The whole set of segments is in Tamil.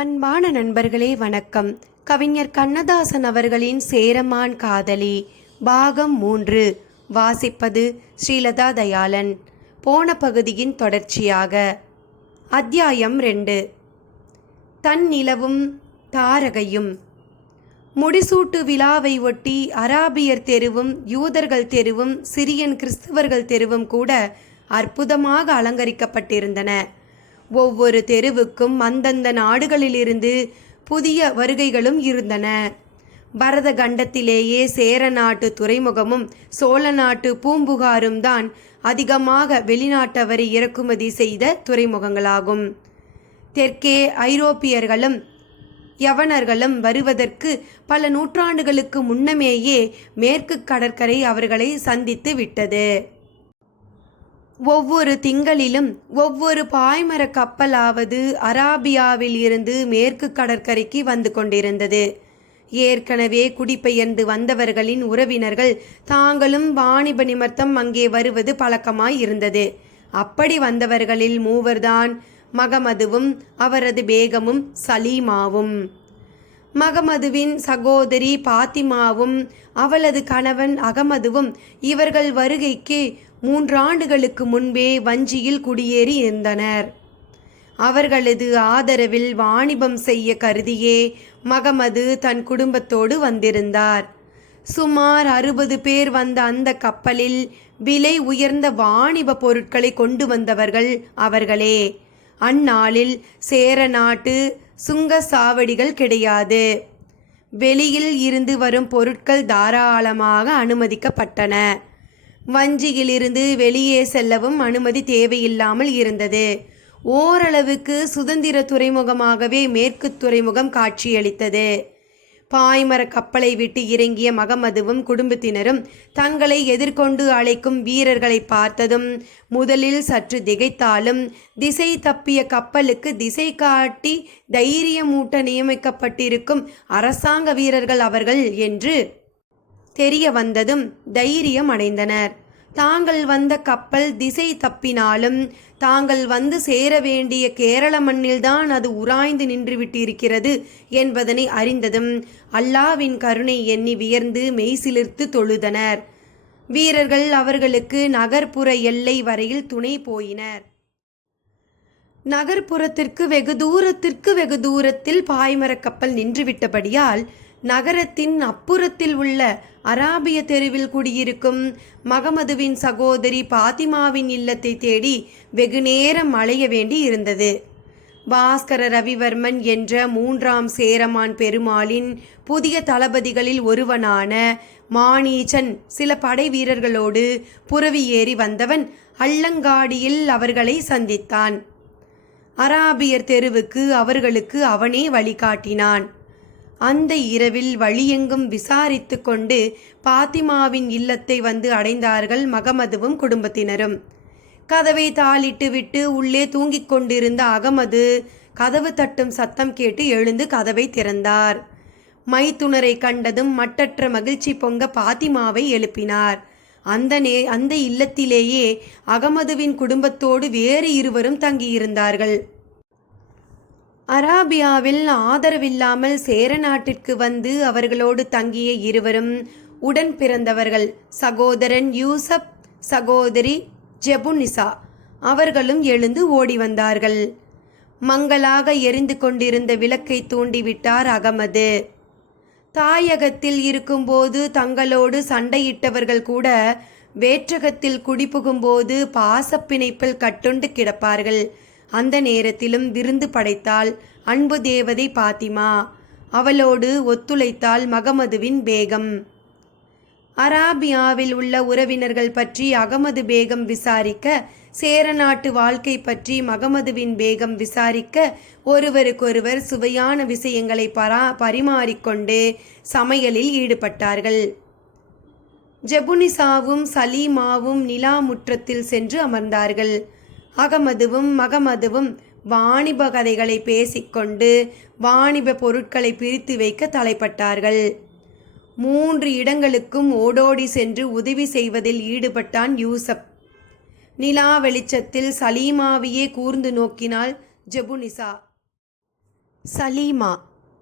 அன்பான நண்பர்களே வணக்கம். கவிஞர் கண்ணதாசன் அவர்களின் சேரமான் காதலி பாகம் மூன்று வாசிப்பது ஸ்ரீலதா தயாளன். போன பகுதியின் தொடர்ச்சியாக அத்தியாயம் ரெண்டு தன் நிலவும் தாரகையும். முடிசூட்டு விழாவை ஒட்டி அராபியர் தெருவும் யூதர்கள் தெருவும் சிரியன் கிறிஸ்தவர்கள் தெருவும் கூட அற்புதமாக அலங்கரிக்கப்பட்டிருந்தன. ஒவ்வொரு தெருவுக்கும் அந்தந்த நாடுகளிலிருந்து புதிய வருகைகளும் இருந்தன. பரத கண்டத்திலேயே சேர நாட்டு துறைமுகமும் சோழ நாட்டு பூம்புகாரும் தான் அதிகமாக வெளிநாட்டவரை இறக்குமதி செய்த துறைமுகங்களாகும். தெற்கே ஐரோப்பியர்களும் யவனர்களும் வருவதற்கு பல நூற்றாண்டுகளுக்கு முன்னமேயே மேற்கு கடற்கரை அவர்களை சந்தித்து விட்டது. ஒவ்வொரு திங்களிலும் ஒவ்வொரு பாய்மர கப்பலாவது அராபியாவில் இருந்து மேற்கு கடற்கரைக்கு வந்து கொண்டிருந்தது. ஏற்கனவே குடிபெயர்ந்து வந்தவர்களின் உறவினர்கள் தாங்களும் வாணிப நிமித்தம் அங்கே வருவது பழக்கமாய் இருந்தது. அப்படி வந்தவர்களில் மூவர்தான் மகமதுவும் அவரது பேகமும் சலீமாவும். மகமதுவின் சகோதரி பாத்திமாவும் அவளது கணவன் அகமதுவும் இவர்கள் வருகைக்கு மூன்றாண்டுகளுக்கு முன்பே வஞ்சியில் குடியேறி இருந்தனர். அவர்களது ஆதரவில் வாணிபம் செய்ய கருதியே மகமது தன் குடும்பத்தோடு வந்திருந்தார். சுமார் அறுபது பேர் வந்த அந்த கப்பலில் விலை உயர்ந்த வாணிப பொருட்களை கொண்டு வந்தவர்கள் அவர்களே. அந்நாளில் சேர நாட்டு சுங்க சாவடிகள் கிடையாது. வெளியில் இருந்து வரும் பொருட்கள் தாராளமாக அனுமதிக்கப்பட்டன. வஞ்சியிலிருந்து வெளியே செல்லவும் அனுமதி தேவையில்லாமல் இருந்தது. ஓரளவுக்கு சுதந்திர துறைமுகமாகவே மேற்கு துறைமுகம் காட்சியளித்தது. பாய்மர கப்பலை விட்டு இறங்கிய மகமதுவும் குடும்பத்தினரும் தங்களை எதிர்கொண்டு அழைக்கும் வீரர்களை பார்த்ததும் முதலில் சற்று திகைத்தாலும் திசை தப்பிய கப்பலுக்கு திசை காட்டி தைரியமூட்ட நியமிக்கப்பட்டிருக்கும் அரசாங்க வீரர்கள் அவர்கள் என்று தெரிய வந்ததும் தைரியம் அடைந்தனர். தாங்கள் வந்த கப்பல் திசை தப்பினாலும் தாங்கள் வந்து சேர வேண்டிய கேரள மண்ணில்தான் அது உராய்ந்து நின்றுவிட்டிருக்கிறது என்பதனை அறிந்ததும் அல்லாவின் கருணை எண்ணி வியர்ந்து மெய்சிலிர்த்து தொழுதனர். வீரர்கள் அவர்களுக்கு நகர்ப்புற எல்லை வரையில் துணை போயினர். நகர்ப்புறத்திற்கு வெகு தூரத்திற்கு வெகு தூரத்தில் பாய்மரக் கப்பல் நின்றுவிட்டபடியால் நகரத்தின் அப்புறத்தில் உள்ள அராபிய தெருவில் குடியிருக்கும் மகமதுவின் சகோதரி பாத்திமாவின் இல்லத்தை தேடி வெகுநேரம் அலைய வேண்டி இருந்தது. பாஸ்கர ரவிவர்மன் என்ற மூன்றாம் சேரமான் பெருமாளின் புதிய தளபதிகளில் ஒருவனான மானீச்சன் சில படை வீரர்களோடு புறவி ஏறி வந்தவன் அள்ளங்காடியில் அவர்களை சந்தித்தான். அராபியர் தெருவுக்கு அவர்களுக்கு அவனே வழிகாட்டினான். அந்த இரவில் வழியெங்கும் விசாரித்து கொண்டு பாத்திமாவின் இல்லத்தை வந்து அடைந்தார்கள் மகமதுவும் குடும்பத்தினரும். கதவை தாளிட்டு விட்டு உள்ளே தூங்கிக் கொண்டிருந்த அகமது கதவு தட்டும் சத்தம் கேட்டு எழுந்து கதவை திறந்தார். மைத்துணரை கண்டதும் மட்டற்ற மகிழ்ச்சி பொங்க பாத்திமாவை எழுப்பினார். அந்த நே அந்த இல்லத்திலேயே அகமதுவின் குடும்பத்தோடு வேறு இருவரும் தங்கியிருந்தார்கள். அராபியாவில் ஆதரவில்லாமல் சேர நாட்டிற்கு வந்து அவர்களோடு தங்கிய இருவரும் உடன் பிறந்தவர்கள் சகோதரன் யூசப் சகோதரி ஜெபுனிசா அவர்களும் எழுந்து ஓடி வந்தார்கள். மங்களாக எரிந்து கொண்டிருந்த விளக்கை தூண்டிவிட்டார் அகமது. தாயகத்தில் இருக்கும்போது தங்களோடு சண்டையிட்டவர்கள் கூட வேற்றகத்தில் குடிபுகும்போது பாசப்பிணைப்பில் கட்டுண்டு கிடப்பார்கள். அந்த நேரத்திலும் விருந்து படைத்தாள் அன்பு தேவதை பாத்திமா. அவளோடு ஒத்துழைத்தாள் மகமதுவின் பேகம். அராபியாவில் உள்ள உறவினர்கள் பற்றி அகமது பேகம் விசாரிக்க சேரநாட்டு வாழ்க்கை பற்றி மகமதுவின் பேகம் விசாரிக்க ஒருவருக்கொருவர் சுவையான விஷயங்களை பரா பரிமாறிக்கொண்டு சமையலில் ஈடுபட்டார்கள். ஜெபுனிசாவும் சலீமாவும் நிலா முற்றத்தில் சென்று அமர்ந்தார்கள். அகமதுவும் மகமதுவும் வாணிப கதைகளை பேசிக்கொண்டு வாணிப பொருட்களை பிரித்து வைக்க தலைப்பட்டார்கள். மூன்று இடங்களுக்கும் ஓடோடி சென்று உதவி செய்வதில் ஈடுபட்டான் யூசப். நிலா வெளிச்சத்தில் சலீமாவையே கூர்ந்து நோக்கினாள் ஜெபுனிசா. சலீமா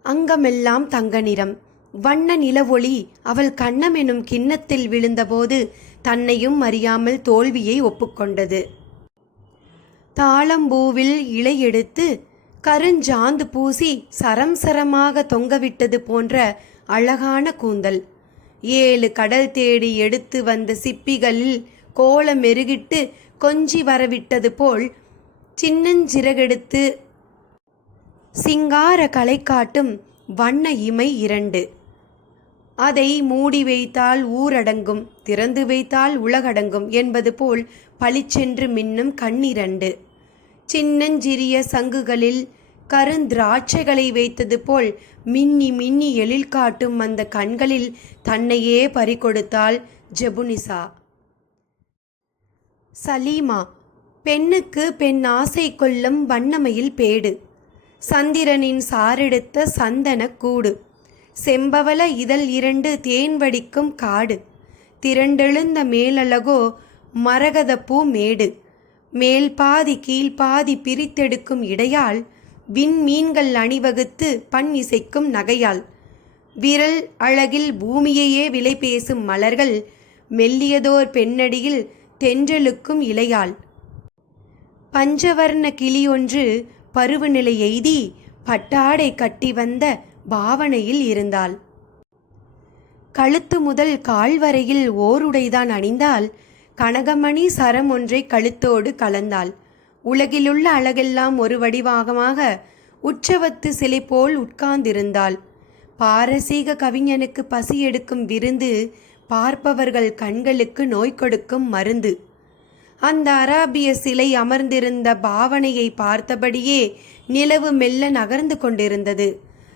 அங்கமெல்லாம் தங்க நிறம். வண்ண நிலவொளி அவள் கண்ணம் எனும் கிண்ணத்தில் விழுந்தபோது தன்னையும் அறியாமல் தோல்வியை ஒப்புக்கொண்டது. தாளம்பூவில் இலை எடுத்து கருஞ்சாந்து பூசி சரம் சரமாக தொங்கவிட்டது போன்ற அழகான கூந்தல். ஏழு கடல் தேடி எடுத்து வந்த சிப்பிகளில் கோலம் மெருகிட்டு கொஞ்சி வரவிட்டது போல் சின்னஞ்சிறகெடுத்து சிங்கார கலை காட்டும் வண்ண இமை இரண்டு. அதை மூடி வைத்தால் ஊரடங்கும் திறந்து வைத்தால் உலகடங்கும் என்பது போல் பளிச்சென்று மின்னும் கண்ணிரண்டு. சின்னஞ்சிறிய சங்குகளில் கருந்திராட்சைகளை வைத்தது போல் மின்னி மின்னி எழில் காட்டும் அந்த கண்களில் தன்னையே பறிகொடுத்தாள் ஜெபுனிசா. சலீமா பெண்ணுக்கு பெண் ஆசை கொள்ளும் வண்ணமையில் பேடு. சந்திரனின் சாரெடுத்த சந்தன கூடு. செம்பவள இதழ் இரண்டு தேன் வடிக்கும் காடு. திரண்டெழுந்த மேலழகோ மரகதப்பூ மேடு. மேல் பாதி கீழ்பாதி பிரித்தெடுக்கும் இடையால் விண்மீன்கள் அணிவகுத்து பண் இசைக்கும் நகையால். விரல் அழகில் பூமியையே விலை பேசும் மலர்கள் மெல்லியதோர் பெண்ணடியில் தென்றலுக்கும் இலையால். பஞ்சவர்ண கிளியொன்று பருவநிலை எய்தி பட்டாடை கட்டி வந்த பாவனையில் இருந்தாள் கழுத்து முதல் கால் வரையில் ஓருடைதான் அணிந்தால் கனகமணி சரம் ஒன்றை கழுத்தோடு கலந்தாள். உலகிலுள்ள அழகெல்லாம் ஒரு வடிவாகமாக உற்சவத்து சிலை போல் உட்கார்ந்திருந்தாள். பாரசீக கவிஞனுக்கு பசி எடுக்கும் விருந்து பார்ப்பவர்கள் கண்களுக்கு நோய் கொடுக்கும் மருந்து. அந்த அராபிய சிலை அமர்ந்திருந்த பாவனையை பார்த்தபடியே நிலவு மெல்ல நகர்ந்து கொண்டிருந்தது.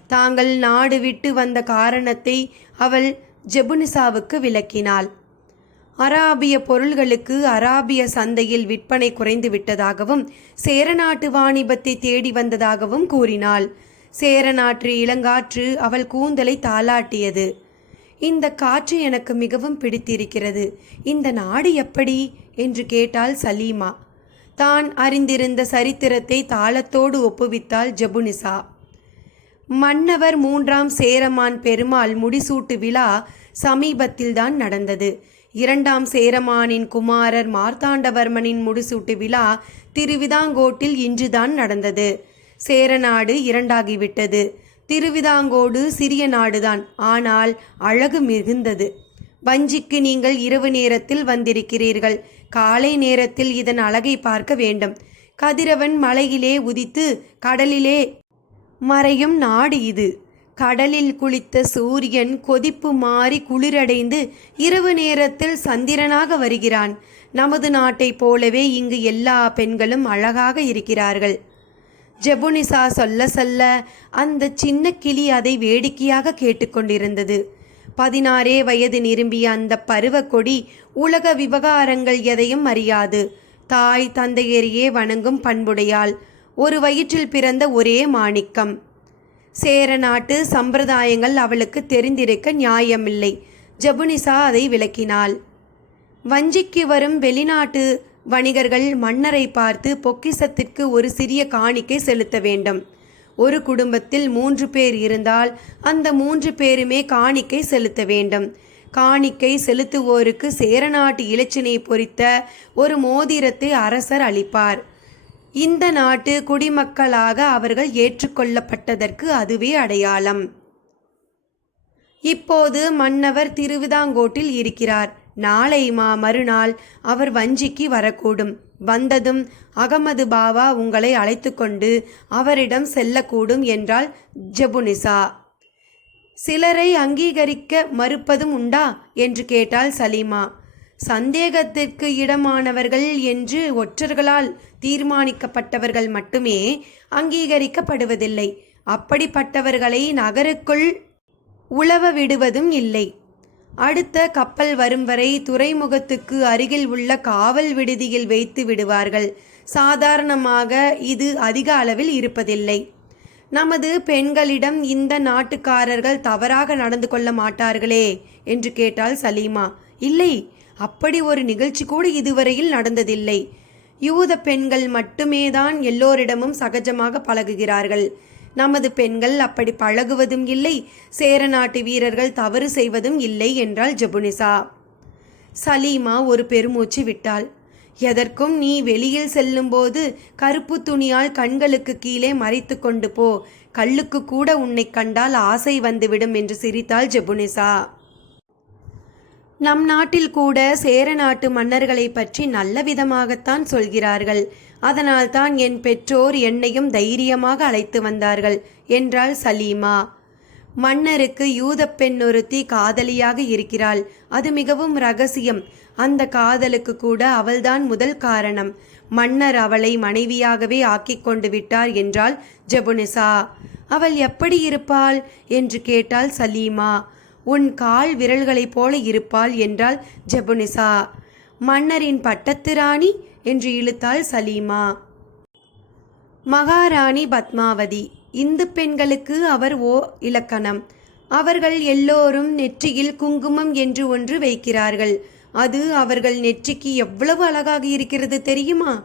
தாங்கள் நாடு விட்டு வந்த காரணத்தை அவள் ஜெபுனிசாவுக்கு விளக்கினாள். அராபிய பொருள்களுக்கு அராபிய சந்தையில் விற்பனை குறைந்து விட்டதாகவும் சேரநாட்டு வாணிபத்தை தேடி வந்ததாகவும் கூறினாள். சேரநாற்று இளங்காற்று அவள் கூந்தலை தாளாட்டியது. இந்த காற்று எனக்கு மிகவும் பிடித்திருக்கிறது. இந்த நாடு எப்படி? என்று கேட்டாள் சலீமா. தான் அறிந்திருந்த சரித்திரத்தை தாளத்தோடு ஒப்புவித்தாள் ஜபுனிசா. மன்னவர் மூன்றாம் சேரமான் பெருமாள் முடிசூட்டு விழா சமீபத்தில்தான் நடந்தது. இரண்டாம் சேரமானின் குமாரர் மார்த்தாண்டவர்மனின் முடிசூட்டு விழா திருவிதாங்கோட்டில் இன்றுதான் நடந்தது. சேரநாடு இரண்டாகிவிட்டது. திருவிதாங்கோடு சிறிய நாடுதான். ஆனால் அழகு மிகுந்தது. வஞ்சிக்கு நீங்கள் இரவு நேரத்தில் வந்திருக்கிறீர்கள். காலை நேரத்தில் இதன் அழகை பார்க்க வேண்டும். கதிரவன் மலையிலே உதித்து கடலிலே மறையும் நாடு இது. கடலில் குளித்த சூரியன் கொதிப்பு மாறி குளிரடைந்து இரவு நேரத்தில் சந்திரனாக வருகிறான். நமது நாட்டைப் போலவே இங்கு எல்லா பெண்களும் அழகாக இருக்கிறார்கள். ஜெபுனிசா சொல்ல சொல்ல அந்த சின்ன கிளி அதை வேடிக்கையாக கேட்டுக்கொண்டிருந்தது. பதினாறே வயது நிரும்பிய அந்த பருவக்கொடி உலக விவகாரங்கள் எதையும் அறியாது. தாய் தந்தையரையே வணங்கும் பண்புடையாள். ஒரு வயிற்றில் பிறந்த ஒரே மாணிக்கம். சேர நாட்டு சம்பிரதாயங்கள் அவளுக்கு தெரிந்திருக்க நியாயமில்லை. ஜபுனிசா அதை விளக்கினாள். வஞ்சிக்கு வரும் வெளிநாட்டு வணிகர்கள் மன்னரை பார்த்து பொக்கிசத்திற்கு ஒரு சிறிய காணிக்கை செலுத்த வேண்டும். ஒரு குடும்பத்தில் மூன்று பேர் இருந்தால் அந்த மூன்று பேருமே காணிக்கை செலுத்த வேண்டும். காணிக்கை செலுத்துவோருக்கு சேரநாட்டு இலச்சினை பொறித்த ஒரு மோதிரத்தை அரசர் அளிப்பார். இந்த நாட்டு குடிமக்களாக அவர்கள் ஏற்றுக்கொள்ளப்பட்டதற்கு அதுவே அடையாளம். இப்போது மன்னவர் திருவிதாங்கோட்டில் இருக்கிறார். நாளை மா மறுநாள் அவர் வஞ்சிக்கு வரக்கூடும். வந்ததும் அகமது பாபா உங்களை அழைத்து கொண்டு அவரிடம் செல்லக்கூடும் என்றாள் ஜெபுனிசா. சிலரை அங்கீகரிக்க மறுப்பதும் உண்டா? என்று கேட்டாள் சலீமா. சந்தேகத்திற்கு இடமானவர்கள் என்று ஒற்றர்களால் தீர்மானிக்கப்பட்டவர்கள் மட்டுமே அங்கீகரிக்கப்படுவதில்லை. அப்படிப்பட்டவர்களை நகருக்குள் உழவ விடுவதும் இல்லை. அடுத்த கப்பல் வரும் வரை துறைமுகத்துக்கு அருகில் உள்ள காவல் விடுதியில் வைத்து விடுவார்கள். சாதாரணமாக இது அதிக அளவில் இருப்பதில்லை. நமது பெண்களிடம் இந்த நாட்டுக்காரர்கள் தவறாக நடந்து கொள்ள மாட்டார்களே என்று கேட்டாள் சலீமா. இல்லை அப்படி ஒரு நிகழ்ச்சி கூட இதுவரையில் நடந்ததில்லை. யூத பெண்கள் மட்டுமே தான் எல்லோரிடமும் சகஜமாக பழகுகிறார்கள். நமது பெண்கள் அப்படி பழகுவதும் இல்லை சேர நாட்டு வீரர்கள் தவறு செய்வதும் இல்லை என்றாள் ஜபுனிசா. சலீமா ஒரு பெருமூச்சு விட்டாள். எதற்கும் நீ வெளியில் செல்லும்போது கருப்பு துணியால் கண்களுக்கு கீழே மறைத்து கொண்டு போ. கல்லுக்கு கூட உன்னை கண்டால் ஆசை வந்துவிடும் என்று சிரித்தாள் ஜெபுனிசா. நம் நாட்டில் கூட சேர நாட்டு மன்னர்களை பற்றி நல்ல விதமாகத்தான் சொல்கிறார்கள். அதனால்தான் என் பெற்றோர் என்னையும் தைரியமாக அழைத்து வந்தார்கள் என்றாள் சலீமா. மன்னருக்கு யூத பெண் ஒருத்தி காதலியாக இருக்கிறாள். அது மிகவும் ரகசியம். அந்த காதலுக்கு கூட அவள்தான் முதல் காரணம். மன்னர் அவளை மனைவியாகவே ஆக்கிக் கொண்டு விட்டார் என்றாள் ஜெபுனிசா. அவள் எப்படி இருப்பாள்? என்று கேட்டாள் சலீமா. உன் கால் விரல்களைப் போல இருப்பாள் என்றாள் ஜெபுனிசா மன்னரின் பட்டத்து ராணி என்று இழுத்தாள் சலீமா. மகாராணி பத்மாவதி இந்து பெண்களுக்கு அவர் ஓ இலக்கணம். அவர்கள் எல்லோரும் நெற்றியில் குங்குமம் என்று ஒன்று வைக்கிறார்கள். அது அவர்கள் நெற்றிக்கு எவ்வளவு அழகாக இருக்கிறது தெரியுமா?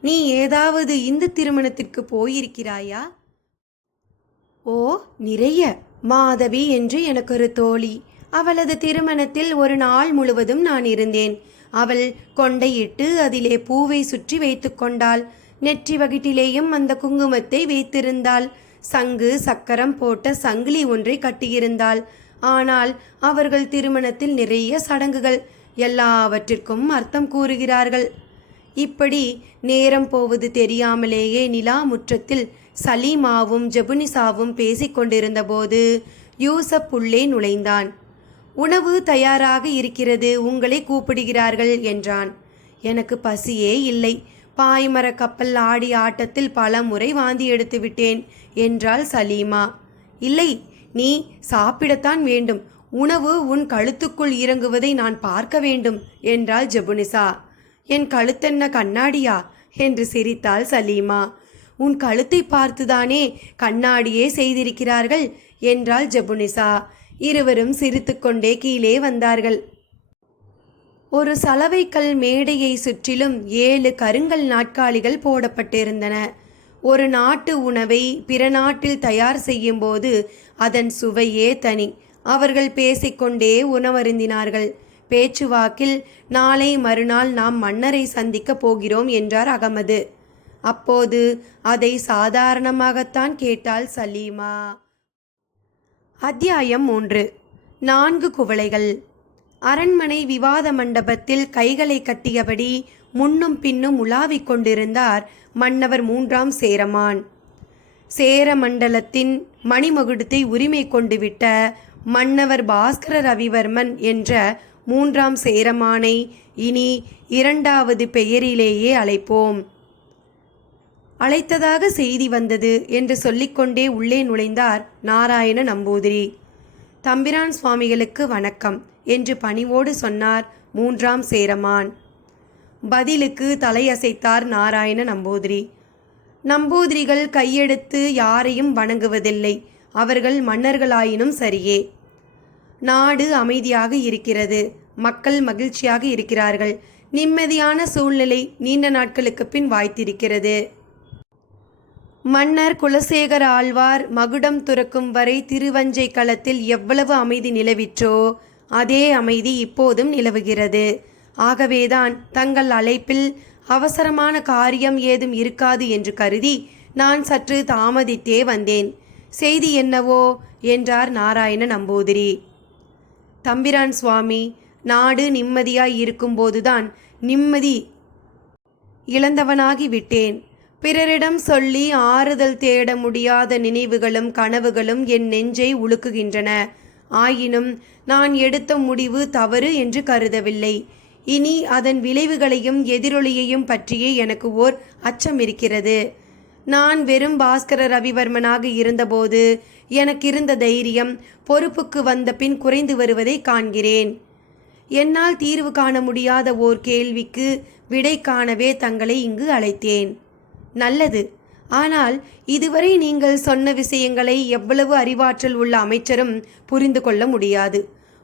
நீ ஏதாவது இந்து திருமணத்திற்கு போயிருக்கிறாயா? ஓ நிறைய. மாதவி என்று எனக்கு ஒரு தோழி. அவளது திருமணத்தில் ஒரு நாள் முழுவதும் நான் இருந்தேன். அவள் கொண்டையிட்டு அதிலே பூவை சுற்றி வைத்து கொண்டாள். நெற்றி வகிட்டிலேயும் அந்த குங்குமத்தை வைத்திருந்தாள். சங்கு சக்கரம் போட்ட சங்கிலி ஒன்றை கட்டியிருந்தாள். ஆனால் அவர்கள் திருமணத்தில் நிறைய சடங்குகள் எல்லாவற்றிற்கும் அர்த்தம் கூறுகிறார்கள். இப்படி நேரம் போவது தெரியாமலேயே நிலா முற்றத்தில் சலீமாவும் ஜெபுனிசாவும் பேசிக் கொண்டிருந்தபோது யூசப் உள்ளே நுழைந்தான். உணவு தயாராக இருக்கிறது உங்களை கூப்பிடுகிறார்கள் என்றான். எனக்கு பசியே இல்லை. பாய்மர கப்பல் ஆடி ஆட்டத்தில் பல முறை வாந்தி எடுத்து விட்டேன் என்றாள் சலீமா. இல்லை நீ சாப்பிடத்தான் வேண்டும். உணவு உன் கழுத்துக்குள் இறங்குவதை நான் பார்க்க வேண்டும் என்றாள் ஜெபுனிசா. என் கழுத்தென்ன கண்ணாடியா? என்று சிரித்தாள் சலீமா. உன் கழுத்தை பார்த்துதானே கண்ணாடியே செய்திருக்கிறார்கள்? என்றாள் ஜெபுனிசா இருவரும் சிரித்துக்கொண்டே கீழே வந்தார்கள். ஒரு சலவைக்கல் மேடையை சுற்றிலும் ஏழு கருங்கல் நாட்காலிகள் போடப்பட்டிருந்தன. ஒரு நாட்டு உணவை பிற நாட்டில் தயார் செய்யும்போது அதன் சுவையே தனி. அவர்கள் பேசிக்கொண்டே உணவருந்தினார்கள். பேச்சுவாக்கில் நாளை மறுநாள் நாம் மன்னரை சந்திக்கப் போகிறோம் என்றார் அகமது. அப்போது அதை சாதாரணமாகத்தான் கேட்டாள் சலீமா. அத்தியாயம் மூன்று. நான்கு குவளைகள். அரண்மனை விவாத மண்டபத்தில் கைகளை கட்டியபடி முன்னும் பின்னும் உலாவிக் கொண்டிருந்தார் மன்னவர் மூன்றாம் சேரமான். சேர மண்டலத்தின் மணிமகுடத்தை உரிமை கொண்டு விட்ட மன்னவர் பாஸ்கர ரவிவர்மன் என்ற மூன்றாம் சேரமானை இனி இரண்டாவது பெயரிலேயே அழைப்போம். அழைத்ததாக செய்தி வந்தது என்று சொல்லிக்கொண்டே உள்ளே நுழைந்தார் நாராயண நம்பூதிரி. தம்பிரான் சுவாமிகளுக்கு வணக்கம் என்று பணிவோடு சொன்னார் மூன்றாம் சேரமான். பதிலுக்கு தலையசைத்தார் நாராயண நம்பூதிரி. நம்பூதிரிகள் கையெடுத்து யாரையும் வணங்குவதில்லை அவர்கள் மன்னர்களாயினும் சரியே. நாடு அமைதியாக இருக்கிறது மக்கள் மகிழ்ச்சியாக இருக்கிறார்கள். நிம்மதியான சூழ்நிலை நீண்ட நாட்களுக்கு பின் வாய்த்திருக்கிறது. மன்னர் குலசேகர ஆழ்வார் மகுடம் துறக்கும் வரை திருவஞ்சை களத்தில் எவ்வளவு அமைதி நிலவிற்றோ அதே அமைதி இப்போதும் நிலவுகிறது. ஆகவேதான் தங்கள் அழைப்பில் அவசரமான காரியம் ஏதும் இருக்காது என்று கருதி நான் சற்று தாமதித்தே வந்தேன். செய்தி என்னவோ? என்றார் நாராயண நம்பூதிரி தம்பிரான் சுவாமி நாடு நிம்மதியாய் இருக்கும்போதுதான் நிம்மதி இழந்தவனாகி விட்டேன். பிறரிடம் சொல்லி ஆறுதல் தேட முடியாத நினைவுகளும் கனவுகளும் என் நெஞ்சை உலுக்குகின்றன. ஆயினும் நான் எடுத்த முடிவு தவறு என்று கருதவில்லை. இனி அதன் விளைவுகளையும் எதிரொலியையும் பற்றியே எனக்கு ஓர் அச்சம் இருக்கிறது. நான் வெறும் பாஸ்கர ரவிவர்மனாக இருந்தபோது எனக்கிருந்த தைரியம் பொறுப்புக்கு வந்த பின் குறைந்து வருவதை காண்கிறேன். என்னால் தீர்வு காண முடியாத ஓர் கேள்விக்கு விடை காணவே தங்களை இங்கு அழைத்தேன். நல்லது. ஆனால் இதுவரை நீங்கள் சொன்ன விஷயங்களை எவ்வளவு அறிவாற்றல் உள்ள அமைச்சரும் புரிந்து கொள்ள முடியாது.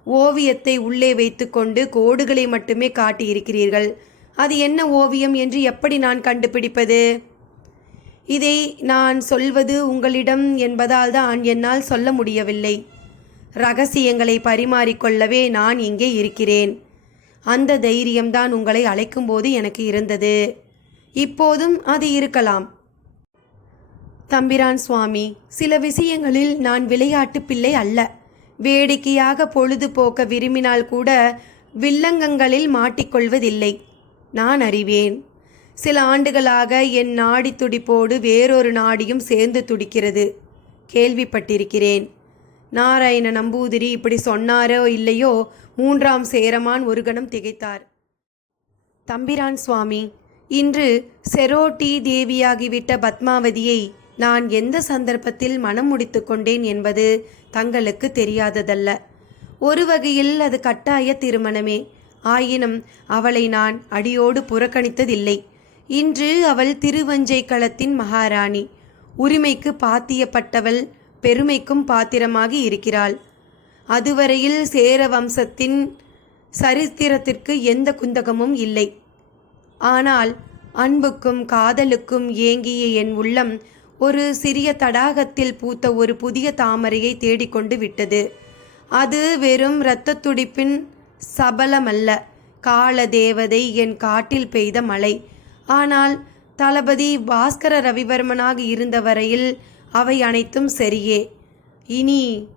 ஓவியத்தை உள்ளே வைத்துக்கொண்டு கோடுகளை மட்டுமே காட்டியிருக்கிறீர்கள். அது என்ன ஓவியம் என்று எப்படி நான் கண்டுபிடிப்பது? இதை நான் சொல்வது உங்களிடம் என்பதால் தான் என்னால் சொல்ல முடியவில்லை. ரகசியங்களை பரிமாறிக்கொள்ளவே நான் இங்கே இருக்கிறேன். அந்த தைரியம்தான் உங்களை அழைக்கும்போது எனக்கு இருந்தது. இப்போதும் அது இருக்கலாம். தம்பிரான் சுவாமி சில விஷயங்களில் நான் விளையாட்டு பிள்ளை அல்ல. வேடிக்கையாக பொழுதுபோக்க விரும்பினால் கூட வில்லங்கங்களில் மாட்டிக்கொள்வதில்லை. நான் அறிவேன். சில ஆண்டுகளாக என் நாடி துடிப்போடு வேறொரு நாடியும் சேர்ந்து துடிக்கிறது. கேள்விப்பட்டிருக்கிறேன். நாராயண நம்பூதிரி இப்படி சொன்னாரோ இல்லையோ மூன்றாம் சேரமான் ஒரு கணம் திகைத்தார். தம்பிரான் சுவாமி இன்று செரோட்டி தேவியாகிவிட்ட பத்மாவதியை நான் எந்த சந்தர்ப்பத்தில் மனம் முடித்து கொண்டேன் என்பது தங்களுக்கு தெரியாததல்ல. ஒரு வகையில் அது கட்டாய திருமணமே. ஆயினும் அவளை நான் அடியோடு புறக்கணித்ததில்லை. இன்று அவள் திருவஞ்சை களத்தின் மகாராணி. உரிமைக்கு பாத்தியப்பட்டவள் பெருமைக்கும் பாத்திரமாகி இருக்கிறாள். அதுவரையில் சேர வம்சத்தின் சரித்திரத்திற்கு எந்த குந்தகமும் இல்லை. ஆனால் அன்புக்கும் காதலுக்கும் ஏங்கிய என் உள்ளம் ஒரு சிறிய தடாகத்தில் பூத்த ஒரு புதிய தாமரையை தேடிக்கொண்டு விட்டது. அது வெறும் இரத்த துடிப்பின் சபலமல்ல. கால தேவதை என் காட்டில் பெய்த மழை. ஆனால் தளபதி பாஸ்கர ரவிவர்மனாக இருந்த வரையில் அவை அனைத்தும் சரியே. இனி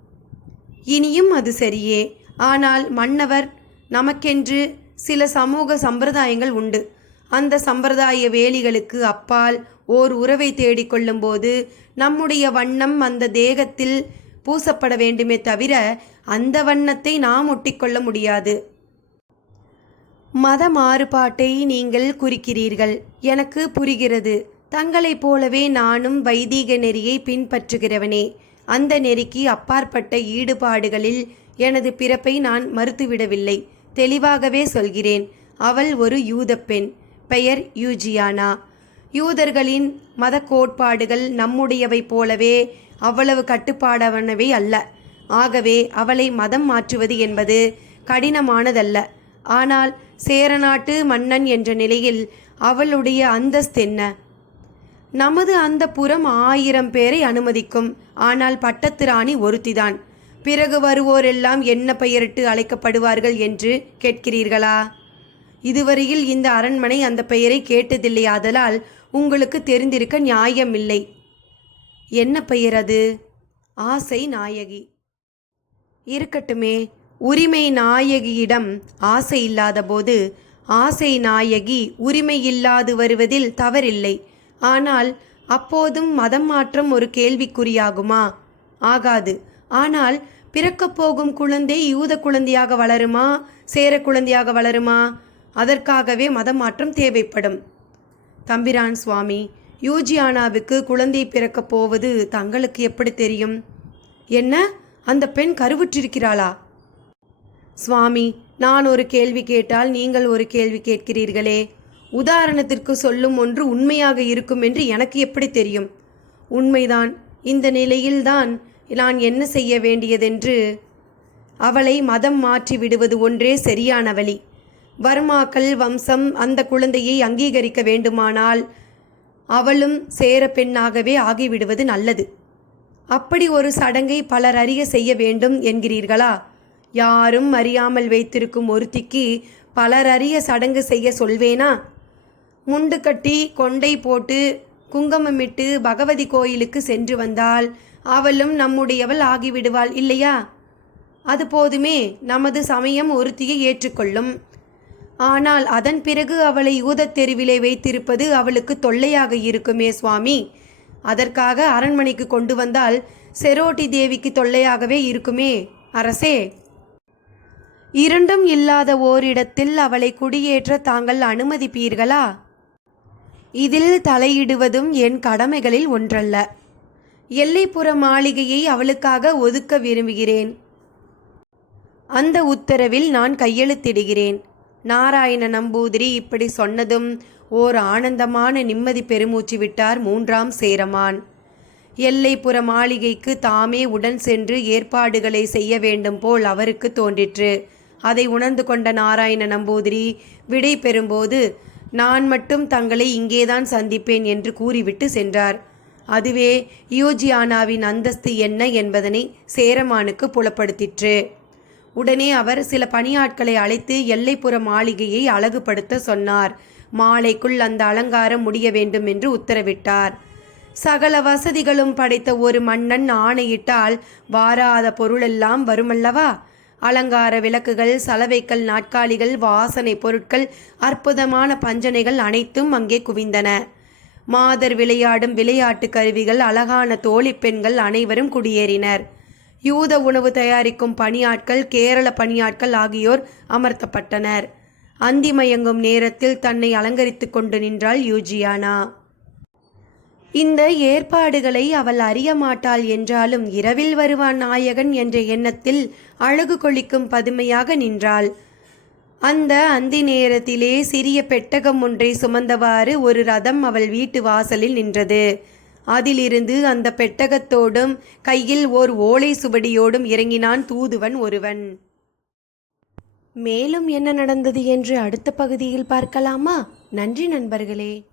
இனியும் அது சரியே. ஆனால் மன்னவர் நமக்கென்று சில சமூக சம்பிரதாயங்கள் உண்டு. அந்த சம்பிரதாய வேலிகளுக்கு அப்பால் ஓர் உறவை தேடிக்கொள்ளும்போது நம்முடைய வண்ணம் அந்த தேகத்தில் பூசப்பட வேண்டுமே தவிர அந்த வண்ணத்தை நாம் ஒட்டிக்கொள்ள முடியாது. மத மாறுபாட்டை நீங்கள் குறிக்கிறீர்கள். எனக்கு புரிகிறது. தங்களைப் போலவே நானும் வைதீக நெறியை பின்பற்றுகிறவனே. அந்த நெறிக்கு அப்பாற்பட்ட ஈடுபாடுகளில் எனது பிறப்பை நான் மறுத்துவிடவில்லை. தெளிவாகவே சொல்கிறேன். அவள் ஒரு யூதப் பெண். பெயர் யூஜியானா. யூதர்களின் மத கோட்பாடுகள் நம்முடையவை போலவே அவ்வளவு கட்டுப்பாடானவை அல்ல. ஆகவே அவளை மதம் மாற்றுவது என்பது கடினமானதல்ல. ஆனால் சேரநாட்டு மன்னன் என்ற நிலையில் அவளுடைய அந்தஸ்தென்ன நமது அந்த புறம் ஆயிரம் பேரை அனுமதிக்கும். ஆனால் பட்டத்து ராணி ஒருத்திதான். பிறகு வருவோரெல்லாம் என்ன பெயரிட்டு அழைக்கப்படுவார்கள் என்று கேட்கிறீர்களா? இதுவரையில் இந்த அரண்மனை அந்த பெயரை கேட்டதில்லை. ஆதலால் உங்களுக்கு தெரிந்திருக்க நியாயமில்லை. என்ன பெயர் அது? ஆசை நாயகி. இருக்கட்டுமே உரிமை நாயகியிடம் ஆசை இல்லாத போது ஆசை நாயகி உரிமை இல்லாது வருவதில் தவறில்லை. ஆனால் அப்போதும் மதம் மாற்றம் ஒரு கேள்விக்குறியாகுமா? ஆகாது. ஆனால் பிறக்கப் போகும் குழந்தை யூத குழந்தையாக வளருமா? சேர குழந்தையாக வளருமா? அதற்காகவே மதம் மாற்றம் தேவைப்படும். தம்பிரான் சுவாமி யூஜியானாவுக்கு குழந்தை பிறக்கப் போவது தங்களுக்கு எப்படி தெரியும்? என்ன? அந்த பெண் கருவுற்றிருக்கிறாளா? சுவாமி நான் ஒரு கேள்வி கேட்டால் நீங்கள் ஒரு கேள்வி கேட்கிறீர்களே. உதாரணத்திற்கு சொல்லும் ஒன்று உண்மையாக இருக்கும் என்று எனக்கு எப்படி தெரியும்? உண்மைதான். இந்த நிலையில்தான் நான் என்ன செய்ய வேண்டியதென்று? அவளை மதம் மாற்றி விடுவது ஒன்றே சரியான வழி. வர்மாக்கள் வம்சம் அந்த குழந்தையை அங்கீகரிக்க வேண்டுமானால் அவளும் சேர பெண்ணாகவே ஆகிவிடுவது நல்லது. அப்படி ஒரு சடங்கை பலர் அறிய செய்ய வேண்டும் என்கிறீர்களா? யாரும் அறியாமல் வைத்திருக்கும் ஒருத்திக்கு பலர் அறிய சடங்கு செய்ய சொல்வேனா? முண்டு கட்டி கொண்டை போட்டு குங்குமமிட்டு பகவதி கோயிலுக்கு சென்று வந்தால் அவளும் நம்முடையவள் ஆகிவிடுவாள் இல்லையா? அது போதுமே நமது சமயம் ஒருத்தியை ஏற்றுக்கொள்ளும். ஆனால் அதன் பிறகு அவளை யூதத் தெருவிலே வைத்திருப்பது அவளுக்கு தொல்லையாக இருக்குமே சுவாமி. அதற்காக அரண்மனைக்கு கொண்டு வந்தால் செரோட்டி தேவிக்கு தொல்லையாகவே இருக்குமே அரசே. இரண்டும் இல்லாத ஓரிடத்தில் அவளை குடியேற்ற தாங்கள் அனுமதிப்பீர்களா? இதில் தலையிடுவதும் என் கடமைகளில் ஒன்றல்ல. எல்லைப்புற மாளிகையை அவளுக்காக ஒதுக்க விரும்புகிறேன். அந்த உத்தரவில் நான் கையெழுத்திடுகிறேன். நாராயண நம்பூதிரி இப்படி சொன்னதும் ஓர் ஆனந்தமான நிம்மதி பெருமூச்சு விட்டார் மூன்றாம் சேரமான். எல்லைப்புற மாளிகைக்கு தாமே உடன் சென்று ஏற்பாடுகளை செய்ய வேண்டும் போல் அவருக்கு தோன்றிற்று. அதை உணர்ந்து கொண்ட நாராயண நம்பூதிரி விடை பெறும்போது நான் மட்டும் தங்களை இங்கேதான் சந்திப்பேன் என்று கூறிவிட்டு சென்றார். அதுவே யோஜியானாவின் அந்தஸ்து என்ன என்பதனை சேரமானுக்கு புலப்படுத்திற்று. உடனே அவர் சில பணியாட்களை அழைத்து எல்லைப்புற மாளிகையை அழகுபடுத்த சொன்னார். மாலைக்குள் அந்த அலங்காரம் முடிய வேண்டும் என்று உத்தரவிட்டார். சகல வசதிகளும் படைத்த ஒரு மன்னன் ஆணையிட்டால் வாராத பொருளெல்லாம் வருமல்லவா? அலங்கார விளக்குகள் சலவைக்கல் நாட்காலிகள் வாசனை பொருட்கள் அற்புதமான பஞ்சனைகள் அனைத்தும் அங்கே குவிந்தன. மாதர் விளையாடும் விளையாட்டு கருவிகள் அழகான தோழி பெண்கள் அனைவரும் குடியேறினர். யூத உணவு தயாரிக்கும் பணியாட்கள் கேரள பணியாட்கள் ஆகியோர் அமர்த்தப்பட்டனர். அந்தி மயங்கும் நேரத்தில் தன்னை அலங்கரித்துக் கொண்டு நின்றாள் யூஜியானா. இந்த ஏற்பாடுகளை அவள் அறிய மாட்டாள் என்றாலும் இரவில் வருவான் நாயகன் என்ற எண்ணத்தில் அழகு கொளிக்கும் பதுமையாக நின்றாள். அந்த அந்தி நேரத்திலே சிறிய பெட்டகம் ஒன்றை சுமந்தவாறு ஒரு ரதம் அவள் வீட்டு வாசலில் நின்றது. அதிலிருந்து அந்த பெட்டகத்தோடும் கையில் ஓர் ஓலை சுவடியோடும் இறங்கினான் தூதுவன் ஒருவன். மேலும் என்ன நடந்தது என்று அடுத்த பகுதியில் பார்க்கலாமா? நன்றி நண்பர்களே.